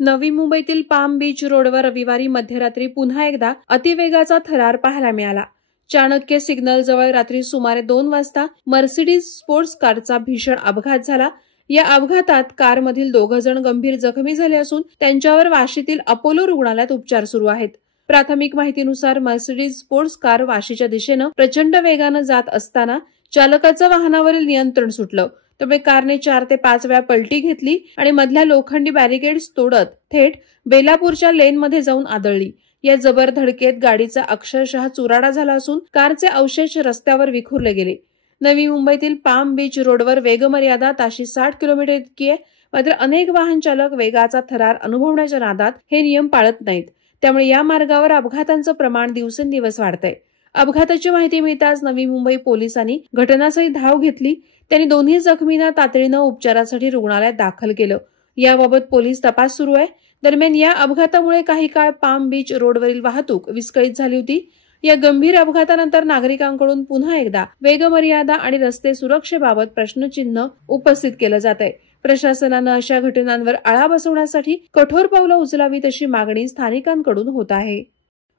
नवी मुंबईतील palm beach रोडवर रविवारी मध्यरात्री पुन्हा एकदा अतिवेगाचा थरार पाहायला मिळाला। चाणक्य सिग्नल जवळ रात्री सुमारे 2 वाजता मर्सिडीज स्पोर्ट्स कारचा भीषण अपघात झाला। या अपघातात कारमधील 2 जण गंभीर जखमी झाले असून त्यांच्यावर वाशीतील अपोलो रुग्णालयात उपचार सुरू आहेत। प्राथमिक माहितीनुसार मर्सिडीज स्पोर्ट्स कार वाशीच्या दिशेनं प्रचंड वेगानं जात असताना चालकाचं वाहनावरील नियंत्रण सुटलं। त्यामुळे कारने 4 ते 5 वेळा पलटी घेतली आणि मधल्या लोखंडी बॅरिकेड्स तोडत थेट बेलापूरच्या लेनमध्ये जाऊन आदळली। या जबर धडकेत गाडीचा अक्षरशः चुराडा झाला असून कारचे अवशेष रस्त्यावर विखुरले गेले। नवी मुंबईतील पाम बीच रोडवर वेगमर्यादा ताशी 60 किलोमीटर इतकी आहे। मात्र अनेक वाहन चालक वेगाचा थरार अनुभवण्याच्या नादात हे नियम पाळत नाहीत। त्यामुळे या मार्गावर अपघातांचं प्रमाण दिवसेंदिवस वाढतंय। अपघाताची माहिती मिळताच नवी मुंबई पोलिसांनी घटनास्थळी धाव घेतली। त्यांनी दोन्ही जखमींना तातडीनं उपचारासाठी रुग्णालयात दाखल केलं। याबाबत पोलीस तपास सुरू आहे। दरम्यान या अपघातामुळे काही काळ पाम बीच रोडवरील वाहतूक विस्कळीत झाली होती। या गंभीर अपघातानंतर नागरिकांकडून पुन्हा एकदा वेगमर्यादा आणि रस्ते सुरक्षेबाबत प्रश्नचिन्ह उपस्थित केलं जात आहे। प्रशासनानं अशा घटनांवर आळा बसवण्यासाठी कठोर पावलं उचलावीत अशी मागणी स्थानिकांकडून होत आहे।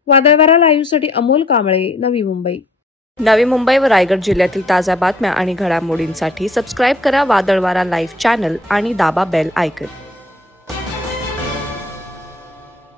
वादळवारा लाईव्हसाठी अमोल कांबळे, नवी मुंबई। नवी मुंबई व रायगड जिल्ह्यातील ताज्या बातम्या आणि घडामोडींसाठी सबस्क्राईब करा वादळवारा लाईव्ह चॅनल आणि दाबा बेल आयकॉन।